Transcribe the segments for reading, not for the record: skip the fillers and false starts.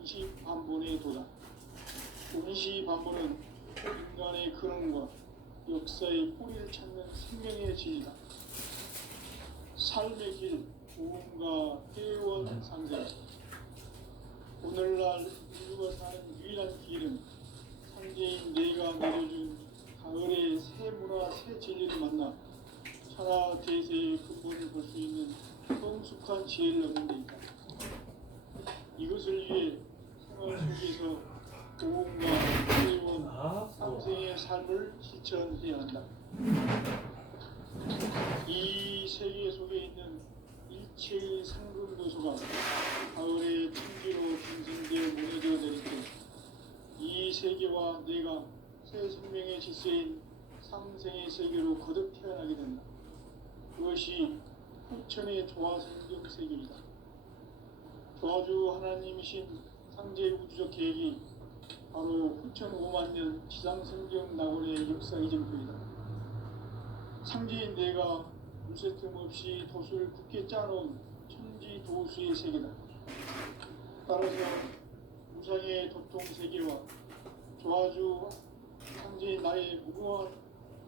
운시반본에 도다. 운시반본은 인간의 근원과 역사의 뿌리를 찾는 생명의 진리다. 삶의 길, 고음과 회원 상생. 오늘날 인류가 사는 유일한 길은 상제인 내가 내려준 가을의 새 문화, 새 진리를 만나 천하 대세의 근본을 볼 수 있는 성숙한 지혜를 얻는 데 있다. 이것을 위해 생활 속에서 고음과 회원 상생의 삶을 실천해야 한다. 이 세계 속에 있는 일체의 상금 요소가 가을의 천지로 분생되어 무너져 내릴 때 이 세계와 내가 새 생명의 질서인 상생의 세계로 거듭 태어나게 된다. 그것이 후천의 조화생경 세계이다. 조화주 하나님이신 상제 우주적 계획이 바로 후천 5만 년 지상생경 낙원의 역사 이정표이다. 상제인 내가 물새 틈 없이 도수를 굳게 짜놓은 천지 도수의 세계다. 따라서 우상의 도통 세계와 조화주 상제인 나의 무궁한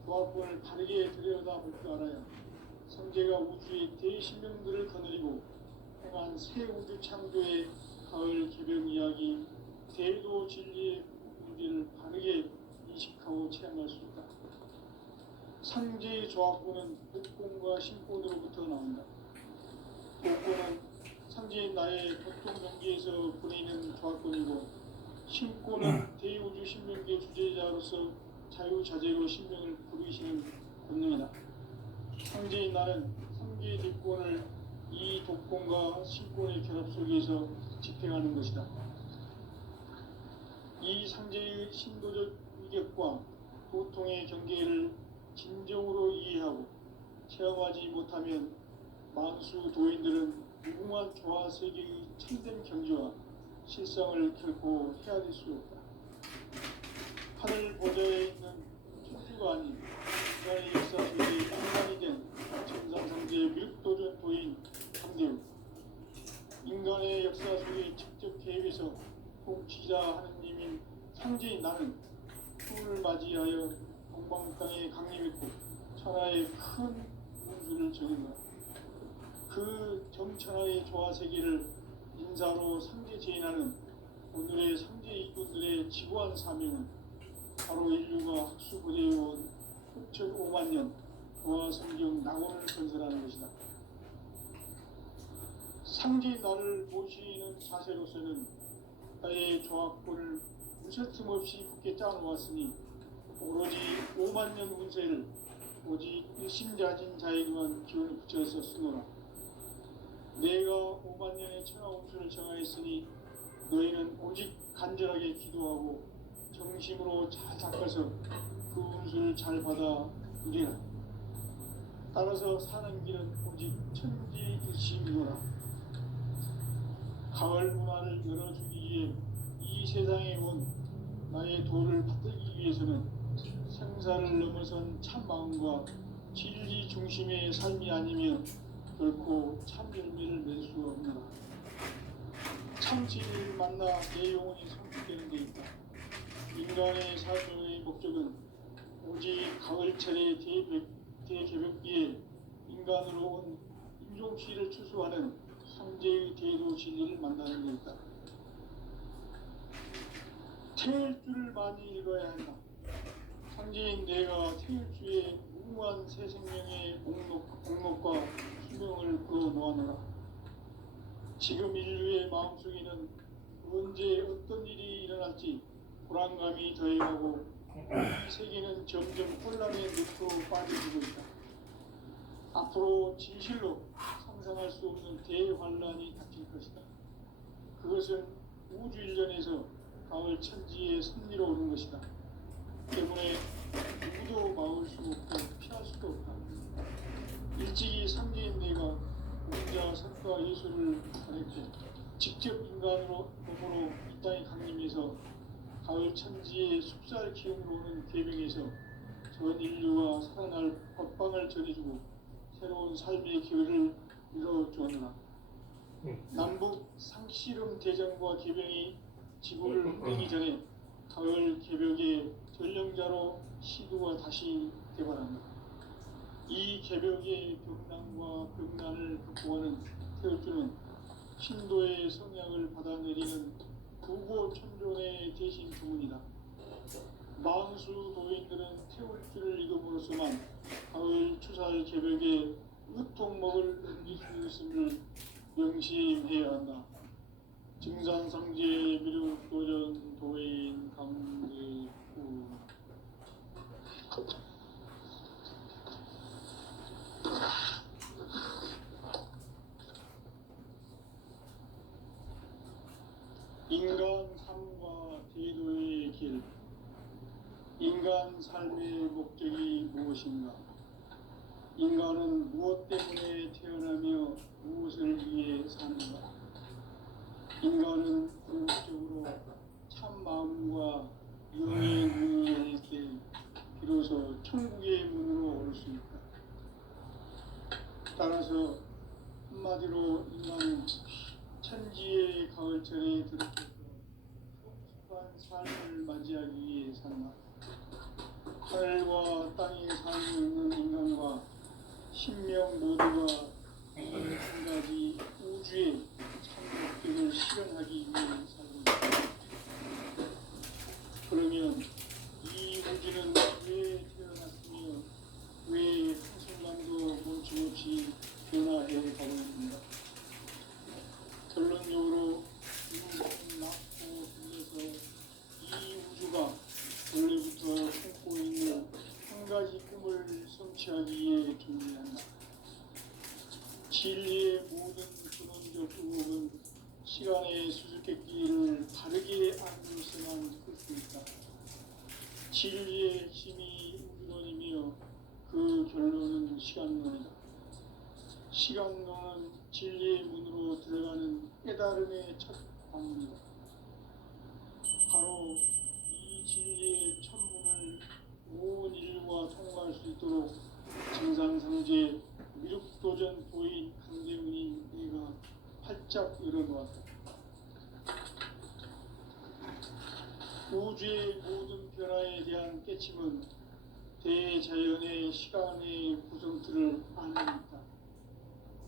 조합권을 바르게 들여다볼 줄 알아야 상제가 우주의 대신명들을 거느리고 행한 새 우주 창조의 가을 개벽 이야기, 대도 진리의 문제를 바르게 인식하고 체험할 수 있다. 상제의 조합권은 복권과 신권으로부터 나온다. 복권은 상제인 나의 보통 경기에서 보내는 조합권이고, 신권은 대우주 신명계 주제자로서 자유자재로 신명을 부르시는 권능이다. 상제인 나는 상제의 대권을 이 독권과 신권의 결합 속에서 집행하는 것이다. 이 상제의 신도적 위격과 도통의 경계를 진정으로 이해하고 체험하지 못하면 만수 도인들은 무궁한 조화 세계의 참된 경지와 실상을 결코 헤아릴 수 없다. 하늘 보좌에 있는 천주가 아닌 인간의 역사 속에 인간이 된 천상상제의 밀도전 도인 상제우, 인간의 역사 속에 직접 개입해서 통치자 하느님인 상제인 나는 풍을 맞이하여 동방 땅에 강림했고 천하의 큰 운수를 정했다. 그 정천하의 조화 세계를 인사로 상제 제인하는 오늘의 상제 이꾼들의 지구한 사명은 바로 인류가 학수고대해온 후천 5만 년 조화 성경 낙원을 건설하는 것이다. 상제인 나를 모시는 자세로서는 나의 조합권을 무쇠틈 없이 굳게 짜놓았으니 오로지 5만 년 운세를 오직 일심자진 자에게만 기운을 붙여서 쓰노라. 내가 5만 년의 천하 운수를 정하였으니 너희는 오직 간절하게 기도하고 정심으로 잘 닦아서 그 운수를 잘 받아 누리라. 따라서 사는 길은 오직 천지일심이노라. 가을 문화를 열어주기 위해 이 세상에 온 나의 도를 받들기 위해서는 생사를 넘어선 참마음과 진리 중심의 삶이 아니면 결코 참 열매를 맺을 수 없노라. 참 진리를 만나 내 영혼이 성숙되는 데 있다. 인간의 삶의 목적은 오직 가을철의 대개벽기에 인간으로 온 인종시를 추수하는 상제의 대도 진리를 만나는 데 있다. 태일주를 많이 읽어야 한다. 상제인 내가 태일주의 무궁한 새 생명의 목록과 수명을 풀어놓아노라. 지금 인류의 마음속에는 언제 어떤 일이 일어날지 불안감이 더해가고 이 세계는 점점 혼란의 늪으로 빠져들고 있다. 앞으로 진실로 상상할 수 없는 대환란이 닥칠 것이다. 그것은 우주 일전에서 가을 천지에 섭리로 오는 것이다. 때문에 누구도 막을 수 없고 피할 수도 없다. 일찍이 상제인 내가 공자 선과 예술을 가르쳐 직접 인간으로 몸으로 이 땅에 강림해서 가을 천지의 숲살 기운으로 오는 계명에서 전 인류가 살아날 법방을 전해주고 새로운 삶의 기회를 열어주었노라. 남북 상씨름 대전과 개병이 지구를 내기 전에 가을 개벽의 전령자로 시도가 다시 개발합니다. 이 개벽의 벽난과 벽난을 극복하는 태울주는 신도의 성약을 받아내리는 구고천존의 대신 주문이다. 만수 도인들은 태울주를 이름으로서만 가을 추살 개벽에 으통먹을 넘길 수 있음을 명심해야 한다. 증산상제 미륵도전 도인 강대구. 인간 삶과 대도의 길. 인간 삶의 목적이 무엇인가? 인간은 무엇 때문에 태어나며 무엇을 위해 사는가? 인간은 궁극적으로 참 마음과 영의 문을 열 때 비로소 천국의 문으로 올 수 있다. 따라서 한마디로 인간은 천지의 가을철에 들어서서 성숙한 삶을 맞이하기 위해 산다. 하늘과 땅에 살고 있는 인간과 신명 모두가 이 한 가지 우주의 참 목적을 실현하기 위해 살고 있다. 그러면 이 우주는 왜 태어났으며 왜 한순간도 멈춤없이 변화해 가고 있는가? 결론적으로 인간은 낳고 빌려서 이 우주가 원래부터 품고 있는 한 가지 꿈을 성취하기 위해 존재한다. 진리의 모든 근원적 의혹은 시간의 수수께끼를 바르게 알고서만 풀 수 있다. 진리의 힘이 우주론이며 그 결론은 시간론이다. 시간론은 진리의 문으로 들어가는 깨달음의 첫 방문이다. 바로 이 진리의 천문을 온 인류가 통과할 수 있도록 증산상제 미륵도전 도인 강대훈이 내가 활짝 열어놓았다. 우주의 모든 변화에 대한 깨침은 대자연의 시간의 구성틀을 아는 있다.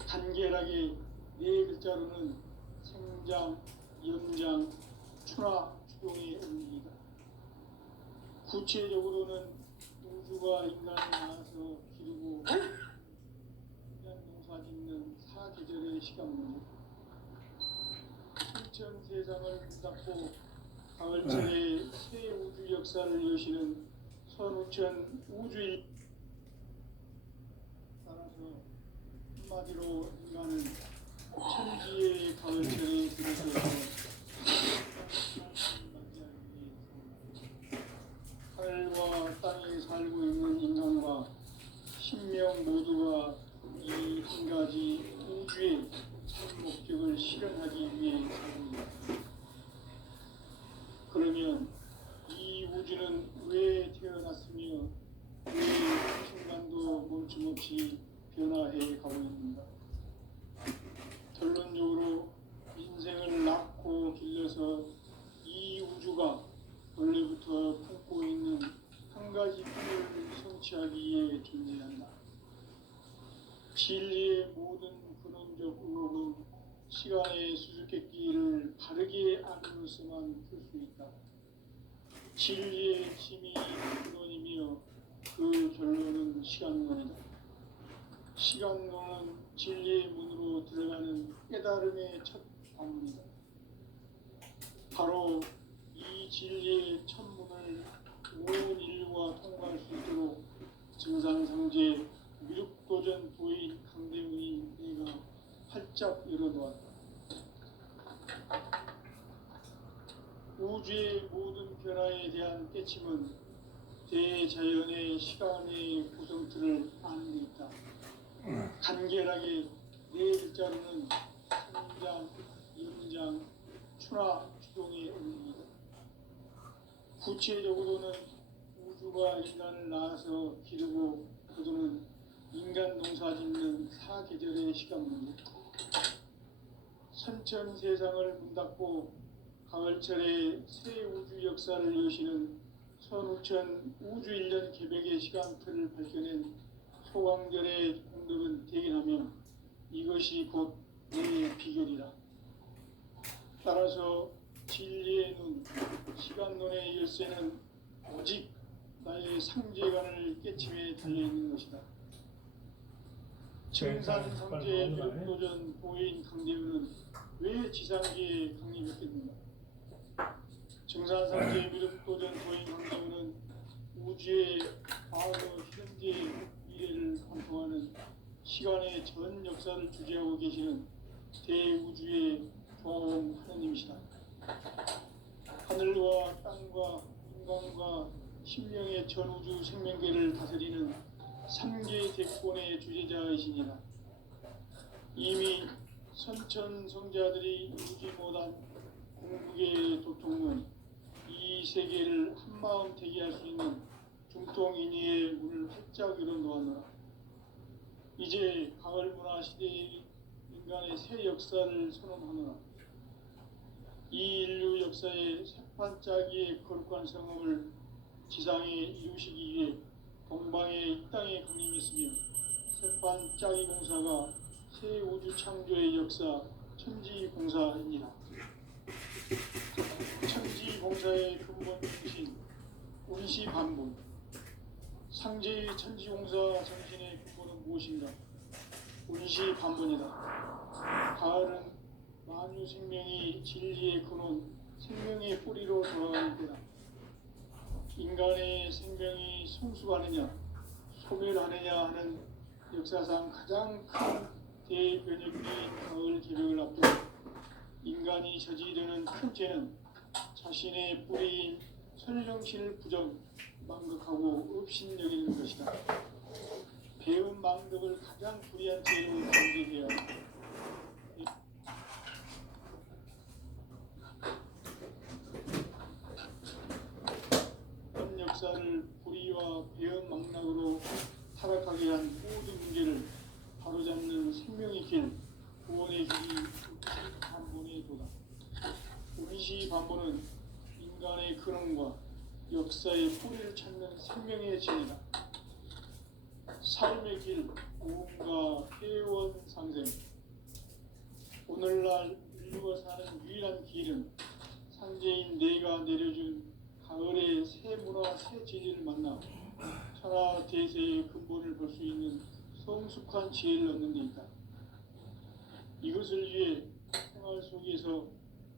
간결하게 네 글자로는 생장, 연장, 추나, 추동의 의미이다. 구체적으로는 우주가 인간을 낳아서 기르고 인간 농사짓는 사계절의 시간문제, 천천 세상을 닫고 가을철에 새 우주 역사를 여시는 선우천 우주일. 따라서 한마디로 인간은 천지의 가을철에 들어서서 하늘과 땅에 살고 있는 인간과 신명 모두가 이 한 가지 우주의 참 목적을 실현하기 위해 살고 있다. 그러면 이 우주는 왜 태어났으며 왜 한순간도 멈춤없이 변화해 가고 있는가? 결론적으로 인생을 낳고 길러서 이 우주가 원래부터 품고 있는 한 가지 꿈을 성취하기 위해 존재한다. 진리의 모든 근원적 의혹은 시간의 수수께끼를 바르게 알므로서만 풀 수 있다. 진리의 힘이 근원이며 그 결론은 시간론이다. 시간론은 진리의 문으로 들어가는 깨달음의 첫 방문이다. 바로 이 진리의 천문을 온 인류가 통과할 수 있도록 증산상제 미륵도전 도인 강대훈이 내가 활짝 열어놓았다. 우주의 모든 변화에 대한 깨침은 대자연의 시간의 구성틀을 아는 데 있다. 간결하게 네 글자로는 생장, 연장, 추나, 추동의 의미이다. 구체적으로는 우주가 인간을 낳아서 기르고 거두는 인간 농사짓는 사계절의 시간 문제, 선천 세상을 문 닫고 가을철에 새 우주 역사를 여시는 선우천 우주일년 개벽의 시간표를 밝혀낸 소강절의 공덕은 대견하며 이것이 곧 내 비결이라. 따라서 진리의 눈, 시간론의 열쇠는 오직 나의 상제관을 깨침에 달려있는 것이다. 정산상제의 미륵도전 보인 강대우는 왜 지상계에 강림했겠는가? 정산상제의 미륵도전 보인 강대우는 우주의 과거, 현재, 미래를 관통하는 시간의 전 역사를 주재하고 계시는 대우주의 조화원 하느님이시다. 하늘과 땅과 인간과 심령의 전우주 생명계를 다스리는 3개 대권의 주제자이시니라. 이미 선천성자들이 이루지 못한 공국의 도통은 이 세계를 한마음 되게 할 수 있는 중통인의의 문을 활짝 열어 놓았노라. 이제 가을 문화 시대의 인간의 새 역사를 선언하노라. 이 인류 역사의 새판짜기의 거룩한 성험을 지상에 이루시기 위해 동방의 이 땅에 강림했으며 새판짜기 공사가 새 우주 창조의 역사 천지공사입니다. 천지공사의 근본 정신 운시반본. 상제의 천지공사 정신의 근본은 무엇인가? 운시반본이다. 가을은 만유 생명이 진리의 근원, 생명의 뿌리로 돌아갈 때다. 인간의 생명이 성숙하느냐, 소멸하느냐 하는 역사상 가장 큰 대변혁기인 가을 개벽을 앞두고 인간이 저지르는 큰 죄는 자신의 뿌리인 설령신을 부정, 망극하고 업신여기는 것이다. 배운 망덕을 가장 불의한 죄로 정죄해야 한다. 현 역사를 불의와 배은 망락으로 타락하게 한 모든 문제를 바로잡는 생명의 길, 구원의 길이 운시반본의 도다. 운시반본은 인간의 근원과 역사의 뿌리를 찾는 생명의 진이다. 삶의 길, 고음과 회원 상생. 오늘날 인류가 사는 유일한 길은 상제인 내가 내려준 가을의 새 문화, 새 진리를 만나 천하 대세의 근본을 볼 수 있는 성숙한 지혜를 얻는 데 있다. 이것을 위해 생활 속에서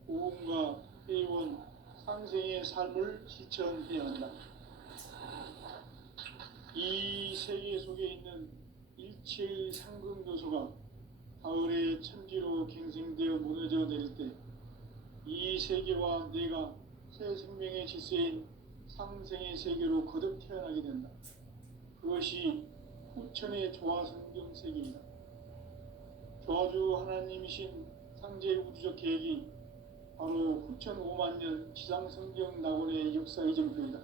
고음과 회원, 상생의 삶을 실천해야 한다. 이 세계 속에 있는 일체의 상근교소가 가을의 천지로 갱생되어 무너져 내릴 때 이 세계와 내가 새 생명의 질서인 상생의 세계로 거듭 태어나게 된다. 그것이 후천의 조화성경 세계이다. 조화주 하나님이신 상제의 우주적 계획이 바로 후천 5만 년 지상성경 낙원의 역사 이정표이다.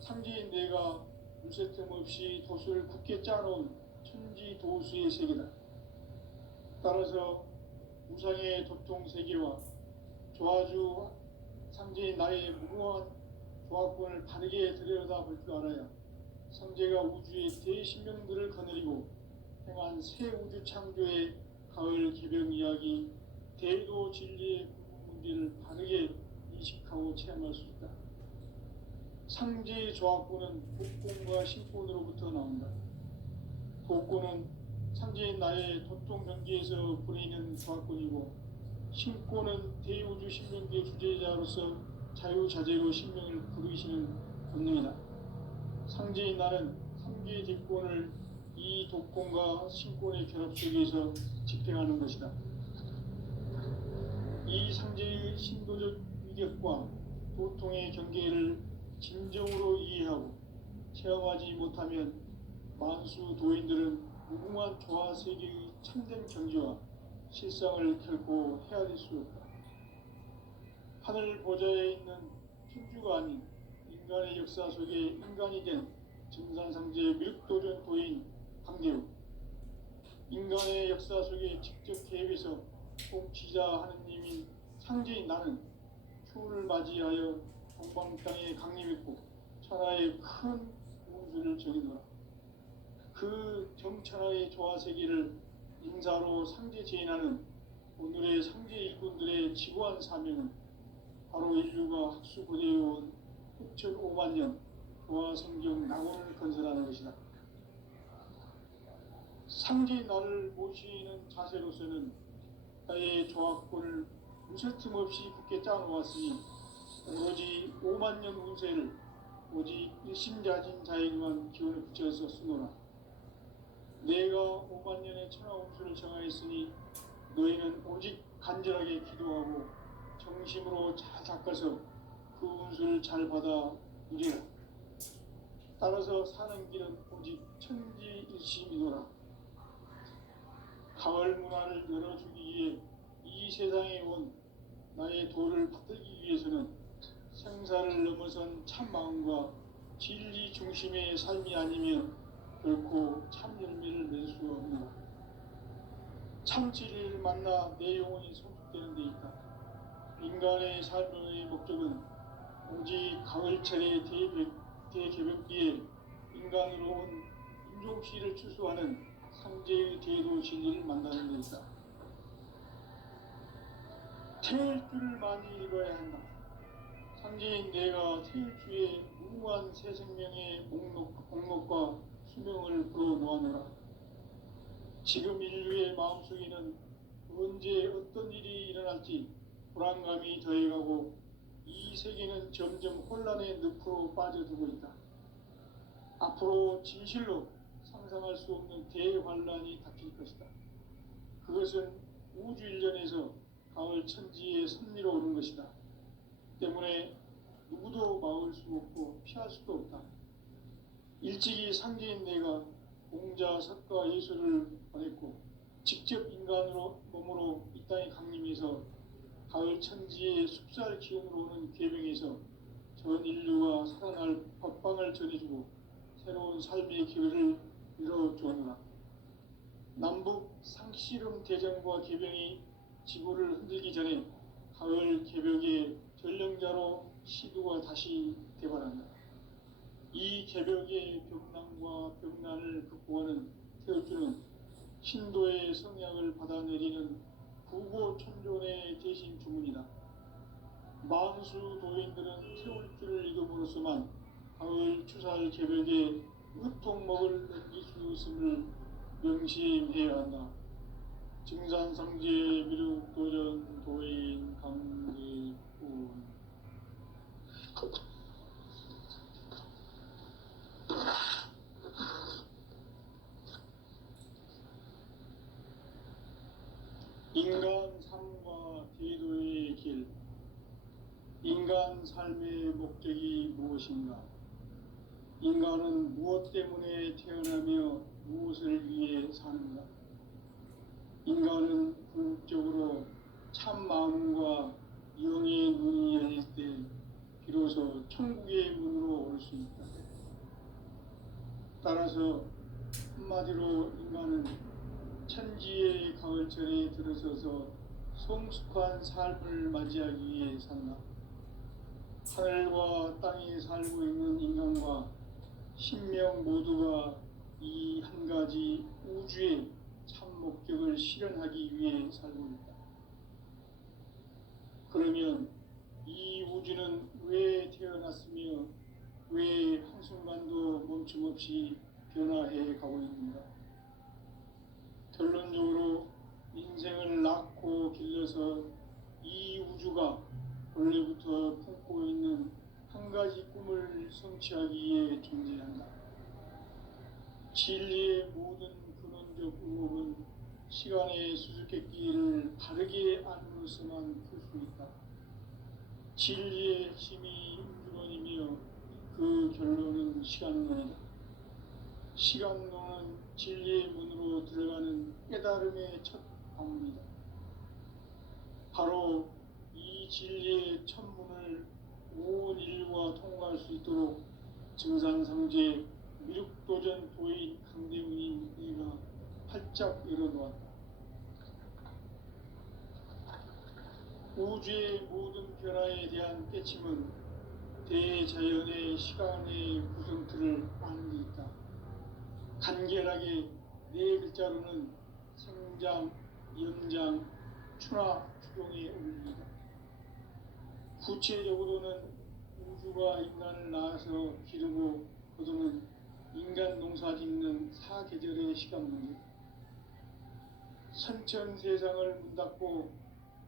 상제인 내가 물새틈 없이 도수를 굳게 짜놓은 천지 도수의 세계다. 따라서 우상의 도통 세계와 조화주 상제인 나의 무궁한 조화권을 바르게 들여다볼 줄 알아야 상제가 우주의 대신명들을 거느리고 행한 새 우주 창조의 가을 개벽 이야기, 대도 진리의 문제를 바르게 인식하고 체험할 수 있다. 상제의 조화권은 복권과 신권으로부터 나온다. 복권은 상제인 나의 도통 경계에서 보내는 조화권이고, 신권은 대우주 신명계 주제자로서 자유자재로 신명을 부르시는 본능이다. 상제인 나는 3개의 대권을 이 독권과 신권의 결합 속에서 집행하는 것이다. 이 상제의 신도적 위격과 도통의 경계를 진정으로 이해하고 체험하지 못하면 만수 도인들은 무궁한 조화 세계의 참된 경지와 실상을 결코 헤아릴 수 없다. 하늘 보좌에 있는 천주가 아닌 인간의 역사 속에 인간이 된 정산상제의 미륵도전 도인 강대우, 인간의 역사 속에 직접 개입해서 통치자 하느님인 상제인 나는 추를 맞이하여 동방 땅에 강림했고 천하의 큰 운수를 정해놓아 그 정천하의 조화세계를 인사로 상제 제인하는 오늘의 상제 일꾼들의 지고한 사명은 바로 인류가 학수고대해온 6,500만 년 조화성경 낙원을 건설하는 것이다. 상제의 나를 모시는 자세로서는 나의 조합권을 무쇠틈 없이 굳게 짜놓았으니 오로지 5만 년 운세를 오직 일심자진 자에게만 기운을 붙여서 쓰노라. 내가 5만 년의 천하 운수를 정하였으니 너희는 오직 간절하게 기도하고 정심으로 잘 닦아서 그 운수를 잘 받아 누리라. 따라서 사는 길은 오직 천지일심이노라. 가을 문화를 열어주기 위해 이 세상에 온 나의 도를 받들기 위해서는 생사를 넘어선 참 마음과 진리 중심의 삶이 아니면 결코 참 열매를 맺을 수 없노라. 참 진리를 만나 내 영혼이 성숙되는 데 있다. 인간의 삶의 목적은 오직 가을철의 대개벽기에 인간으로 온 인종시를 추수하는 상제의 대도 진리를 만나는 데 있다. 태일주를 많이 읽어야 한다. 상제인 내가 태일주의 무궁한 새 생명의 목록과 수명을 불어놓아노라. 지금 인류의 마음속에는 언제 어떤 일이 일어날지 불안감이 더해가고 이 세계는 점점 혼란의 늪으로 빠져들고 있다. 앞으로 진실로 상상할 수 없는 대환란이 닥칠 것이다. 그것은 우주 일련에서 가을 천지의 섭리로 오는 것이다. 때문에 누구도 막을 수 없고 피할 수도 없다. 일찍이 상제인 내가 공자, 석가, 예수를 보냈고 직접 인간으로 몸으로 이 땅에 강림해서 가을 천지의 숲살 기운으로 오는 계명에서 전 인류가 살아날 법방을 전해주고 새로운 삶의 기회를 열어주었노라. 남북 상씨름 대전과 계병이 지구를 흔들기 전에 가을 개벽의 전령자로 시두가 다시 대발한다. 이 개벽의 벽난과 벽난을 극복하는 태울주는 신도의 성약을 받아내리는 구고천존의 대신 주문이다. 만수 도인들은 태울주를 읽음으로써만 가을 추살 개벽의 으통먹을 넘길 수 있음을 명심해야 한다. 증산상제 미륵도전 도인 강제군 인간 삶과 제도의 길. 인간 삶의 목적이 무엇인가? 인간은 무엇 때문에 태어나며 무엇을 위해 사는가? 인간은 궁극적으로 참 마음과 영의 눈이 열릴 때 비로소 천국의 문으로 올 수 있다. 따라서 한마디로 인간은 천지의 가을철에 들어서서 성숙한 삶을 맞이하기 위해 산다. 하늘과 땅에 살고 있는 인간과 신명 모두가 이 한 가지 우주의 참 목적을 실현하기 위해 살고 있다. 그러면 이 우주는 왜 태어났으며 왜 한순간도 멈춤없이 변화해 가고 있는가? 결론적으로 인생을 낳고 길러서 이 우주가 원래부터 품고 있는 한 가지 꿈을 성취하기 위해 존재한다. 진리의 모든 근원적 의목은 시간의 수수께끼를 바르게 안으로서만 풀 수 있다. 진리의 핵심이 우주론이며 그 결론은 시간론이다. 시간론은 진리의 문으로 들어가는 깨달음의 첫 방문이다. 바로 이 진리의 첫 문을 온 인류가 통과할 수 있도록 증산상제 미륵도전 도인 강대훈이 내가 활짝 열어놓았다. 우주의 모든 변화에 대한 깨침은 대자연의 시간의 구성틀을 아는 데 있다. 간결하게 네 글자로는 생장, 연장, 추나 추동에 어울린다. 구체적으로는 우주가 인간을 낳아서 기르고 거두는 인간 농사 짓는 사계절의 시간 문제, 선천 세상을 문닫고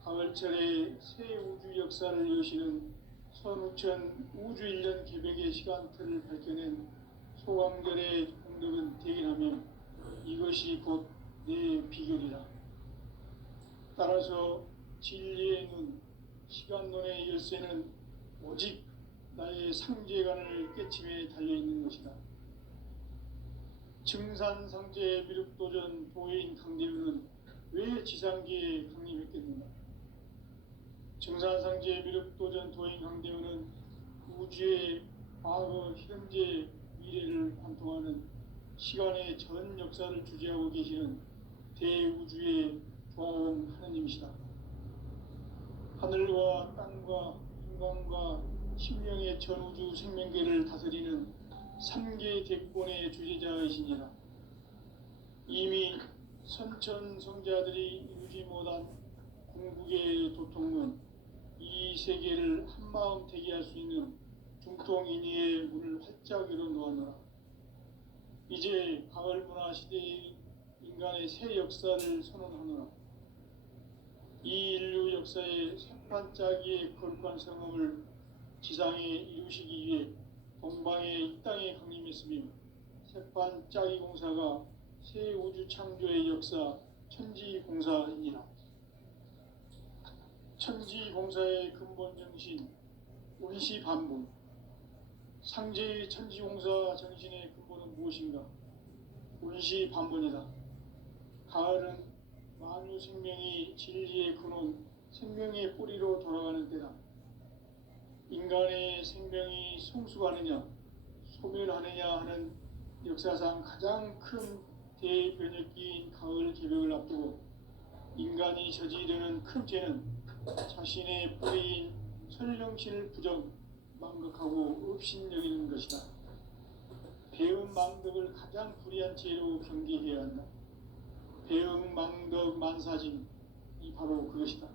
가을철에 새 우주 역사를 여시는 선우천 우주 1년 개벽의 시간틀을 밝혀낸 소강절의 공덕은 대견하며 이것이 곧 내 비결이라. 따라서 진리의 눈, 시간론의 열쇠는 오직 나의 상제관을 깨침에 달려있는 것이다. 증산상제 미륵도전 도인 강대우는 왜 지상계에 강림했겠는가? 증산상제 미륵도전 도인 강대우는 우주의 과거, 현재, 미래를 관통하는 시간의 전 역사를 주재하고 계시는 대우주의 조화원 하느님이시다. 하늘과 땅과 인간과 심령의 전우주 생명계를 다스리는 3계 대권의 주재자이시니라. 이미 선천성자들이 이루지 못한 궁극의 도통문, 이 세계를 한마음 대기할 수 있는 중통인의의 문을 활짝 열어 놓았노라. 이제 가을 문화 시대의 인간의 새 역사를 선언하노라. 이 인류 역사의 새판짜기의 거룩한 성음을 지상에 이루시기 위해 동방의 이 땅에 강림했으며 새판짜기 공사가 새 우주 창조의 역사 천지공사이니라. 천지공사의 근본 정신 운시반분, 상제의 천지공사 정신의 근본은 무엇인가? 운시반분이다. 가을은 만유 생명이 진리의 근원, 생명의 뿌리로 돌아가는 때다. 인간의 생명이 성숙하느냐, 소멸하느냐 하는 역사상 가장 큰 대변혁기인 가을 개벽을 앞두고 인간이 저지르는 큰 죄는 자신의 뿌리인 설령신을 부정, 망각하고 업신여기는 것이다. 배은 망덕을 가장 불의한 죄로 경계해야 한다. 배응 망덕 만사진이 바로 그것이다.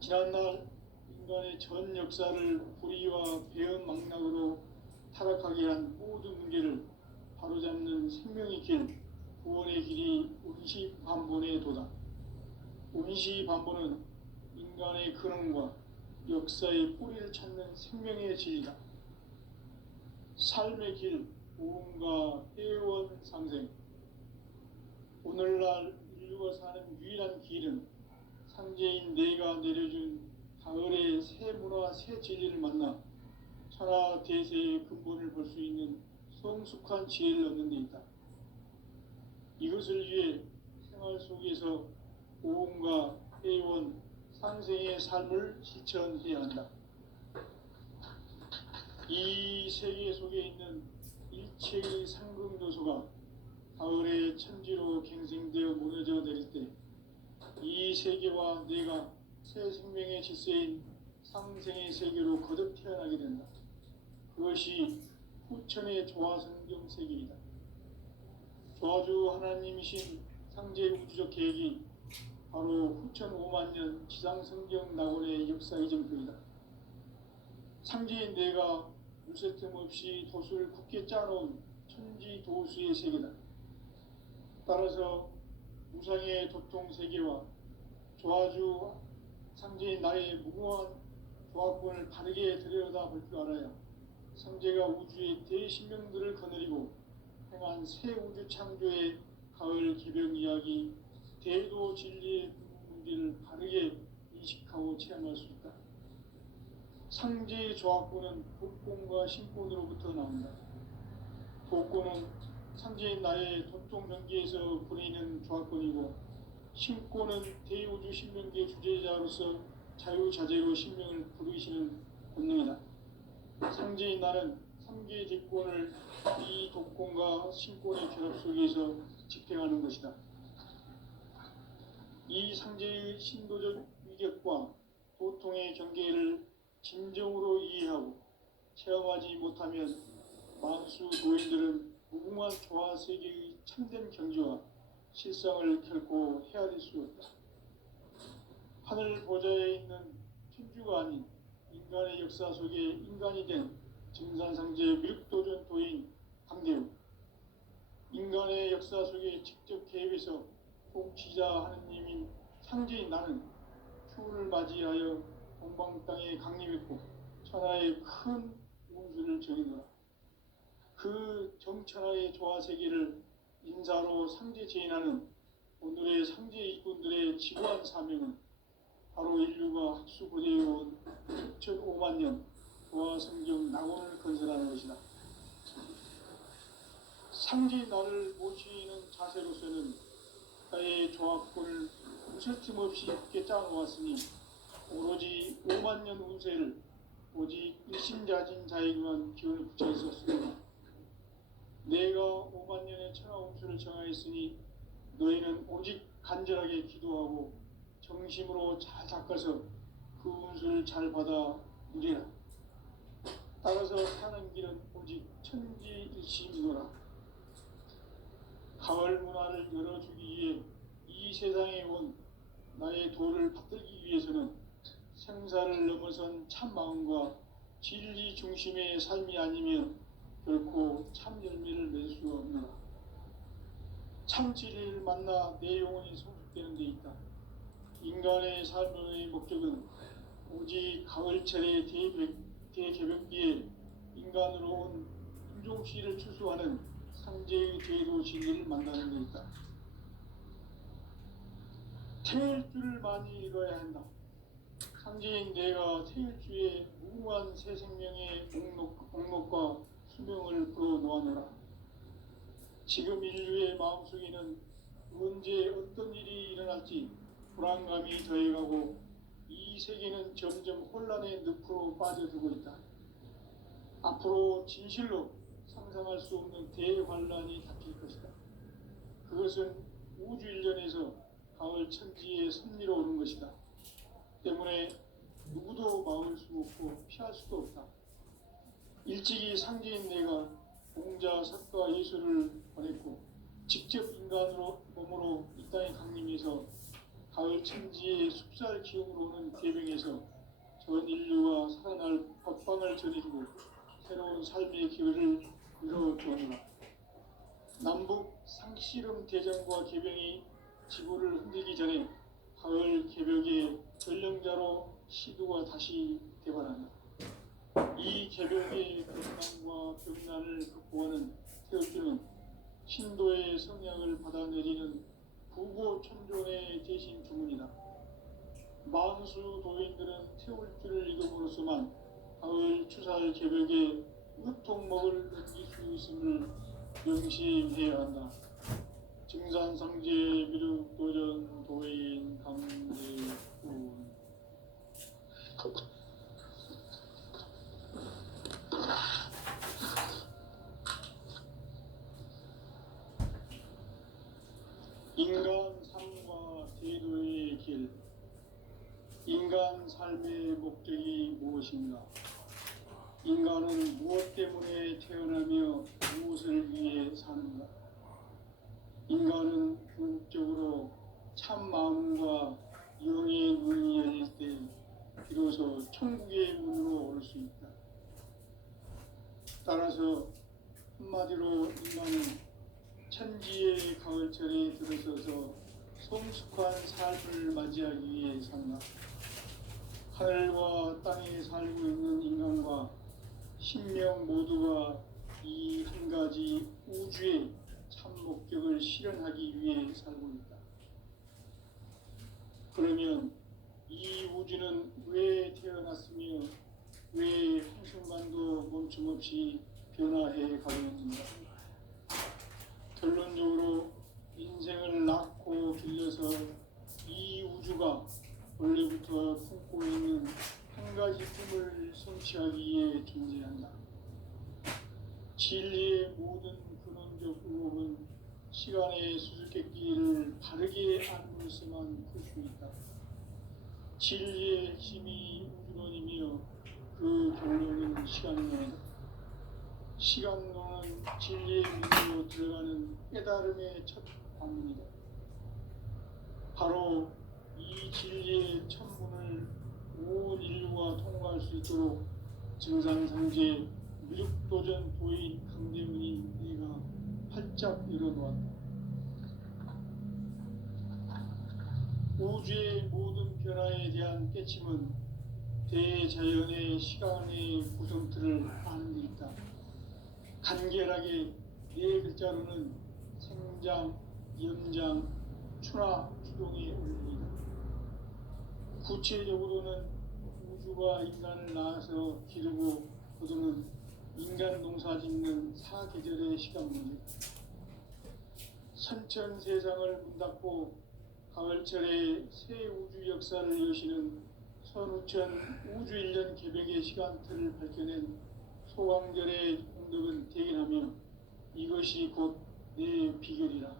지난날 인간의 전 역사를 불의와 배응 망락으로 타락하게 한 모든 문제를 바로잡는 생명의 길, 구원의 길이 운시반본의 도다. 운시반본은 인간의 근원과 역사의 뿌리를 찾는 생명의 진리다. 삶의 길, 오음과 회원 상생. 오늘날 인류가 사는 유일한 길은 상제인 내가 내려준 가을의 새 문화, 새 진리를 만나 천하 대세의 근본을 볼 수 있는 성숙한 지혜를 얻는 데 있다. 이것을 위해 생활 속에서 오음과 회원, 상생의 삶을 실천해야 한다. 이 세계 속에 있는 일체의 상극 요소가 가을의 천지로 갱생되어 무너져 내릴 때 이 세계와 내가 새 생명의 질서인 상생의 세계로 거듭 태어나게 된다. 그것이 후천의 조화성경 세계이다. 조화주 하나님이신 상제 우주적 계획이 바로 후천 5만년 지상성경 낙원의 역사 이정표이다. 상제인 내가 물새틈 없이 도수를 굳게 짜놓은 천지 도수의 세계다. 따라서 무상의 도통 세계와 조화주 상제인 나의 무궁한 조화권을 바르게 들여다볼 줄 알아야 상제가 우주의 대신명들을 거느리고 행한 새 우주 창조의 가을 개벽 이야기, 대도 진리의 문제를 바르게 인식하고 체험할 수 있다. 상제의 조화권은 복권과 신권으로부터 나온다. 복권은 상제인 나의 도통 경계에서 부리는 조화권이고, 신권은 대우주 신명계 주제자로서 자유자재로 신명을 부르시는 본능이다. 상제인 나는 3계 대권을 이 독권과 신권의 결합 속에서 집행하는 것이다. 이 상제의 신도적 이격과 고통의 경계를 진정으로 이해하고 체험하지 못하면 만수 도인들은 무궁한 조화 세계의 참된 경지와 실상을 결코 헤아릴 수 없다. 하늘 보좌에 있는 천주가 아닌 인간의 역사 속에 인간이 된 증산상제 미륵도전 도인 강대우, 인간의 역사 속에 직접 개입해서 통치자 하느님인 상제인 나는 추운을 맞이하여 동방 땅에 강림했고 천하의 큰 운수를 정해노라. 그 정천하의 조화세계를 인사로 상제 제인하는 오늘의 상제 일꾼들의 지구한 사명은 바로 인류가 학수고대해온 6,500만 년 조화성경 낙원을 건설하는 것이다. 상제인 나를 모시는 자세로서는 나의 조합권을 무설팀 없이 굳게 짜놓았으니 오로지 5만 년 운세를 오직 일심자진 자에게만 기운을 붙여 있었으므로 내가 5만 년의 천하 운수를 정하였으니 너희는 오직 간절하게 기도하고 정심으로 잘 닦아서 그 운수를 잘 받아 누리라. 따라서 사는 길은 오직 천지일심이노라. 가을 문화를 열어주기 위해 이 세상에 온 나의 도를 받들기 위해서는 생사를 넘어선 참 마음과 진리 중심의 삶이 아니면 결코 참 열매를 맺을 수 없노라. 참 진리를 만나 내 영혼이 성숙되는 데 있다. 인간의 삶의 목적은 오직 가을철의 대개벽기에 인간으로 온 인종시를 추수하는 상제의 제도 진리를 만나는 데 있다. 태일주를 많이 읽어야 한다. 상제인 내가 태일주의 무궁한 새 생명의 목록과 수명을 풀어놓아노라. 지금 인류의 마음속에는 언제 어떤 일이 일어날지 불안감이 더해가고 이 세계는 점점 혼란의 늪으로 빠져들고 있다. 앞으로 진실로 상상할 수 없는 대환란이 닥칠 것이다. 그것은 우주 일련에서 가을 천지의 섭리로 오는 것이다. 때문에 누구도 막을 수 없고 피할 수도 없다. 일찍이 상제인 내가 공자, 석가, 예수를 보냈고 직접 인간으로 몸으로 이 땅에 강림해서 가을 천지의 숲살 기운으로 오는 계명에서 전 인류가 살아날 법방을 전해주고 새로운 삶의 기회를 열어주었노라. 남북 상씨름 대전과 개병이 지구를 흔들기 전에 가을 개벽의 전령자로 시두가 다시 대발한다. 이 개벽의 건강과 병난을 극복하는 태엽주는 신도의 성약을 받아내리는 부고천존의 대신 주문이다. 만수 도인들은 태울주를 읽음으로써만 가을 추살 개벽의 의통목을 넘길 수 있음을 명심해야 한다. 증산상제 미륵도전 도인 강대훈. 인간 삶과 제도의 길. 인간 삶의 목적이 무엇인가? 인간은 무엇 때문에 태어나며 무엇을 위해 사는가? 인간은 궁극적으로 참 마음과 영의 눈이 열릴 때 비로소 천국의 문으로 올 수 있다. 따라서 한마디로 인간은 천지의 가을철에 들어서서 성숙한 삶을 맞이하기 위해 산다. 하늘과 땅에 살고 있는 인간과 신명 모두가 이 한 가지 우주의 참 목적을 실현하기 위해 살고 있다. 그러면 이 우주는 왜 태어났으며 왜 한순간도 멈춤없이 변화해 가고 있는가? 결론적으로 인생을 낳고 길러서 이 우주가 원래부터 품고 있는 한 가지 꿈을 성취하기 위해 존재한다. 진리의 모든 근원적 의혹은 시간의 수수께끼를 바르게 알고서만 풀 수 있다. 진리의 핵심이 우주론이며 그 결론은 시간론이다. 시간론은 진리의 문으로 들어가는 깨달음의 첫 방문이다. 바로 이 진리의 첫 문을 온 인류가 통과할 수 있도록 증산상제 미륵도전 도인 강대문이 내가 활짝 열어놓았다. 우주의 모든 변화에 대한 깨침은 대자연의 시간의 구성틀을 아는 데 있다. 간결하게 네 글자로는 생장, 염장, 추나 추동의 원리이다. 구체적으로는 우주가 인간을 낳아서 기르고 거두는 인간 농사 짓는 사계절의 시간 문제. 선천 세상을 문 닫고 가을철에 새 우주 역사를 여시는 선우천 우주 1년 개벽의 시간틀을 밝혀낸 소광절의 공덕은 대견하며 이것이 곧 내 비결이라.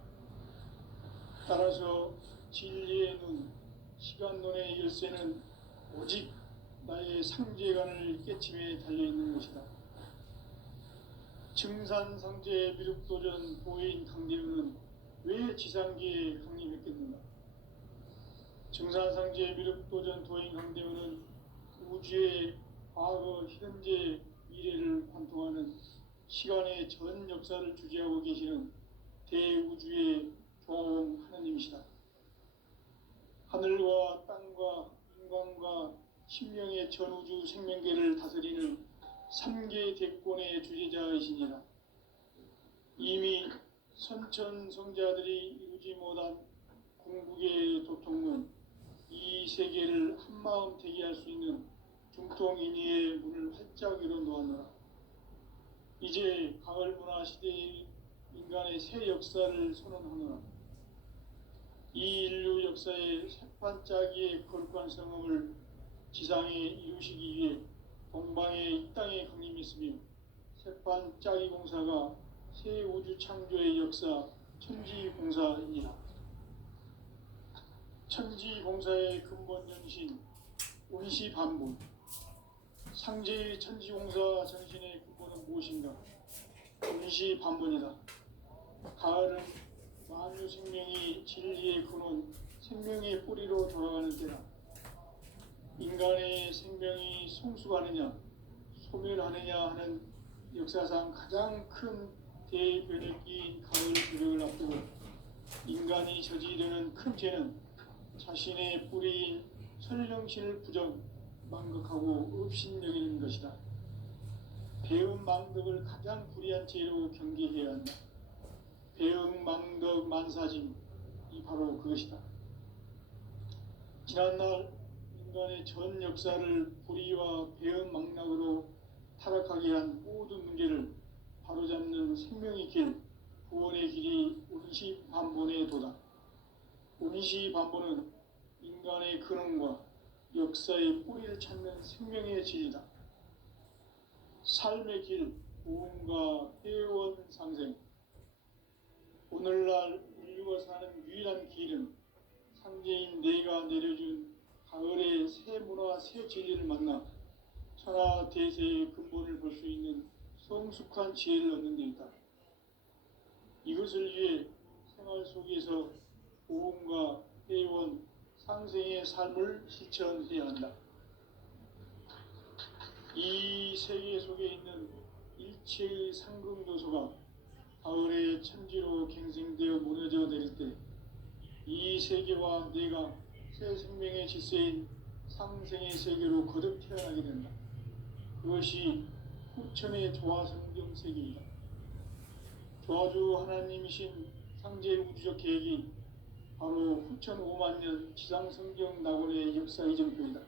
따라서 진리의 눈, 시간론의 열쇠는 오직 나의 상제관을 깨침에 달려있는 것이다. 증산상제 미륵도전 보인 강대문은 왜 지상계에 강림했겠는가? 증산상제 미륵도전 도인 강대문은 우주의 과거, 현재, 미래를 관통하는 시간의 전 역사를 주재하고 계시는 대우주의 종 하느님이시다. 하늘과 땅과 인간과 신명의 전우주 생명계를 다스리는 3개 대권의 주재자이시니라. 이미 선천성자들이 이루지 못한 궁극의 도통은 이 세계를 한마음 되게 할 수 있는 중통인의의 문을 활짝 열어놓았노라. 이제 가을 문화 시대의 인간의 새 역사를 선언하노라. 이 인류 역사의 새판짜기의 거룩한 성험을 지상에 이루시기 위해 동방의 이 땅에 강림했으며 새판짜기 공사가 새 우주 창조의 역사 천지공사이니라. 천지공사의 근본 정신 운시반분. 상제의 천지공사 정신의 근본은 무엇인가? 운시반분이다. 가을은 만유 생명이 진리의 근원, 생명의 뿌리로 돌아가는 때다. 인간의 생명이 성숙하느냐, 소멸하느냐 하는 역사상 가장 큰 대변혁기인 가을 개벽을 앞두고 인간이 저지르는 큰 죄는 자신의 뿌리인 설령신을 부정, 망극하고 업신여기는 것이다. 배음 망덕을 가장 불의한 죄로 경계해야 한다. 배음 망덕 만사짐이 바로 그것이다. 지난날 인간의 전 역사를 불의와 배음 망락으로 타락하게 한 모든 문제를 바로잡는 생명의 길, 구원의 길이 운시반본의 도다. 운시반본은 인간의 근원과 역사의 뿌리를 찾는 생명의 진리다. 삶의 길, 구원과 회원 상생. 오늘날 인류가 사는 유일한 길은 상제인 내가 내려준 가을의 새 문화, 새 진리를 만나 천하 대세의 근본을 볼 수 있는 성숙한 지혜를 얻는 데 있다. 이것을 위해 생활 속에서 보험과 회원, 상생의 삶을 실천해야 한다. 이 세계 속에 있는 일체의 상금도서가 가을의 천지로 갱생되어 무너져 내릴 때 이 세계와 내가 새 생명의 질서인 상생의 세계로 거듭 태어나게 된다. 그것이 후천의 조화성경 세계이다. 조화주 하나님이신 상제 우주적 계획이 바로 후천 5만 년 지상성경 낙원의 역사 이정표이다.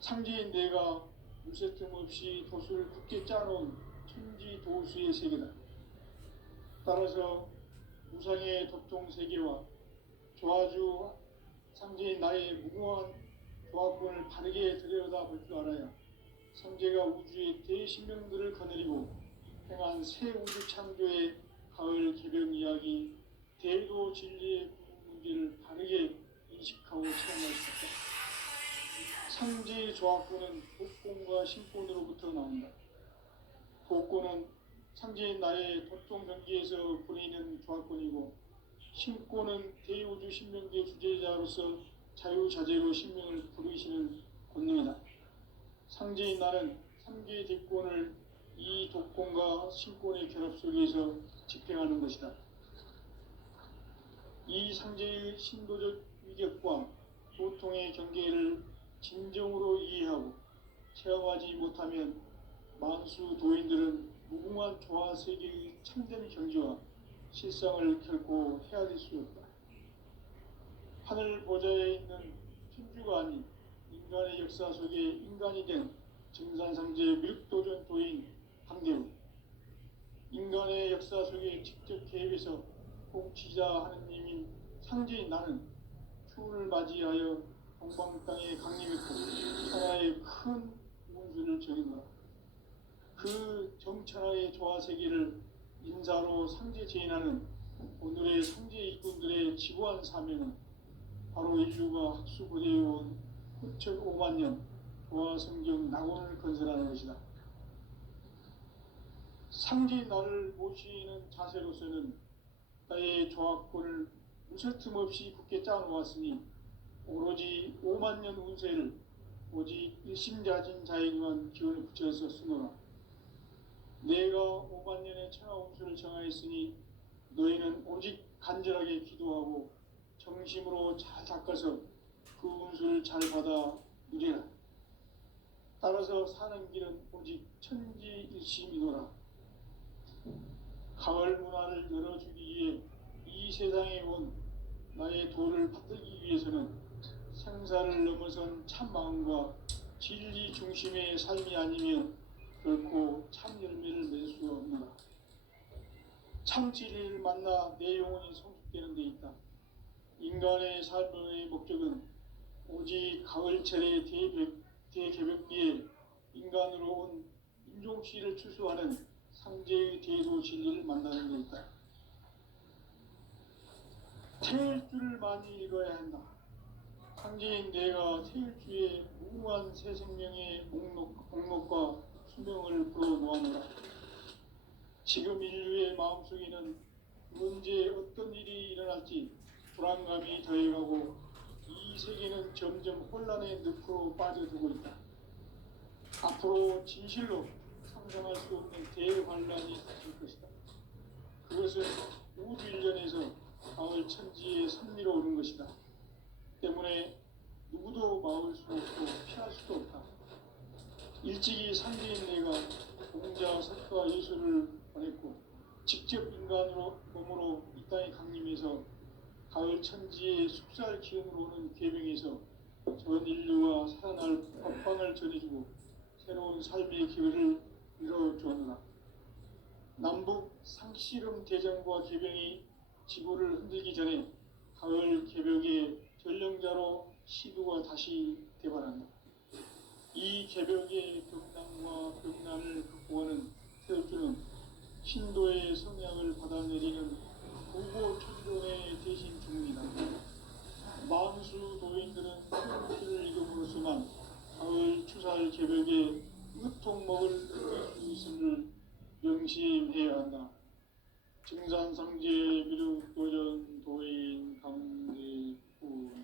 상제인 내가 무쇠틈 없이 도수를 굳게 짜놓은 천지도수의 세계다. 따라서 무상의 도통 세계와 조화주 상제인 나의 무궁한 조화권을 바르게 들여다볼 줄 알아야 상제가 우주의 대신명들을 거느리고 행한 새 우주 창조의 가을 개벽 이야기, 대도 진리의 문제를 바르게 인식하고 체험할 수 있다. 상제의 조합구는 복권과 신권으로부터 나온다. 복권은 상제의 나의 도통 경기에서 부리는 조합권이고, 신권은 대우주 신명기의 주제자로서 자유자재로 신명을 부르시는 권능이다. 상제의 나는 3개의 대권을 이 독권과 신권의 결합 속에서 집행하는 것이다. 이 상제의 신도적 위격과 보통의 경계를 진정으로 이해하고 체험하지 못하면 만수 도인들은 무궁한 조화 세계의 참된 경지와 실상을 결코 헤아릴 수 없다. 하늘 보좌에 있는 천주가 아닌 인간의 역사 속에 인간이 된 증산상제 미륵도전 도인 강대우, 인간의 역사 속에 직접 개입해서 통치자 하느님인 상제인 나는 추운을 맞이하여 동방 땅에 강림했고 천하의 큰 운수를 정했노라. 그 정천하의 조화세계를 인사로 상제 제인하는 오늘의 상제 일꾼들의 지구한 사명은 바로 인류가 학수고대해온 9,500만 년 조화성경 낙원을 건설하는 것이다. 상제인 나를 모시는 자세로서는 나의 조합권을 무설 틈 없이 굳게 짜놓았으니 오로지 5만 년 운세를 오직 일심자진 자에게만 기운을 붙여서 쓰노라. 내가 5만 년의 천하 운수를 정하였으니 너희는 오직 간절하게 기도하고 정심으로 잘 닦아서 그 운수를 잘 받아 누리라. 따라서 사는 길은 오직 천지일심이노라. 가을 문화를 열어주기 위해 이 세상에 온 나의 도를 받들기 위해서는 생사를 넘어선 참 마음과 진리 중심의 삶이 아니면 결코 참 열매를 맺을 수 없노라. 참 진리를 만나 내 영혼이 성숙되는 데 있다. 인간의 삶의 목적은 오직 가을철의 대개벽기에 인간으로 온 인종씨를 추수하는 상제의 대도 진리를 만나는 데 있다. 태일주를 많이 읽어야 한다. 상제인 내가 태일주의 무궁한 새 생명의 목록과 수명을 불어놓아노라. 지금 인류의 마음속에는 언제 어떤 일이 일어날지 불안감이 더해가고 이 세계는 점점 혼란의 늪으로 빠져들고 있다. 앞으로 진실로 상상할 수 없는 대환란이 닥칠 것이다. 그것은 우주 일련에서 가을 천지의 선미로 오는 것이다. 때문에 누구도 막을 수 없고 피할 수도 없다. 일찍이 상제인 내가 공자, 석가, 예수를 보냈고 직접 인간으로 몸으로 이 땅에 강림해서 가을 천지의 숙살 기운으로 오는 계명에서 전 인류와 살아날 법방을 전해주고 새로운 삶의 기회를 이뤄주었노라. 남북 상씨름 대전과 개병이 지구를 흔들기 전에 가을 개벽의 전령자로 시두가 다시 대발한다. 이 개벽의 벽난과 벽난을 극복하는 태엽주는 신도의 성향을 받아내리는 부고 천존의 대신 주문이다. 만수 도인들은 태엽주를 읽음으로써만 가을 추살 개벽의 으통먹을 느낄 수 있음을 명심해야 한다. 증산상제 미륵도전 도인 강대훈.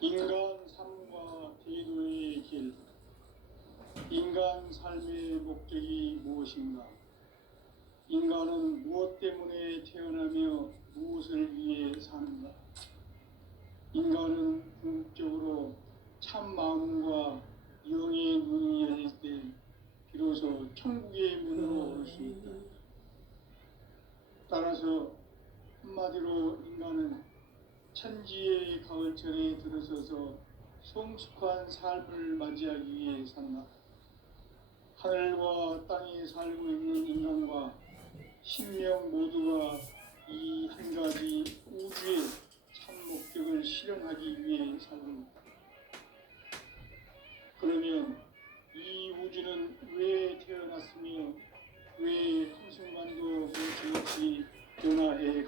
인간 삶과 대도의 길. 인간 삶의 목적이 무엇인가? 인간은 무엇 때문에 태어나며 무엇을 위해 사는가? 인간은 궁극적으로 참 마음과 영의 눈이 열릴 때 비로소 천국의 문으로 올 수 있다. 따라서 한마디로 인간은 천지의 가을철에 들어서서 성숙한 삶을 맞이하기 위해 산다. 하늘과 땅에 살고 있는 인간과 신명 모두가 이 한 가지 우주의 참 목적을 실현하기 위해 살고 있다. 그러면 이 우주는 왜 태어났으며 왜 같이 변화해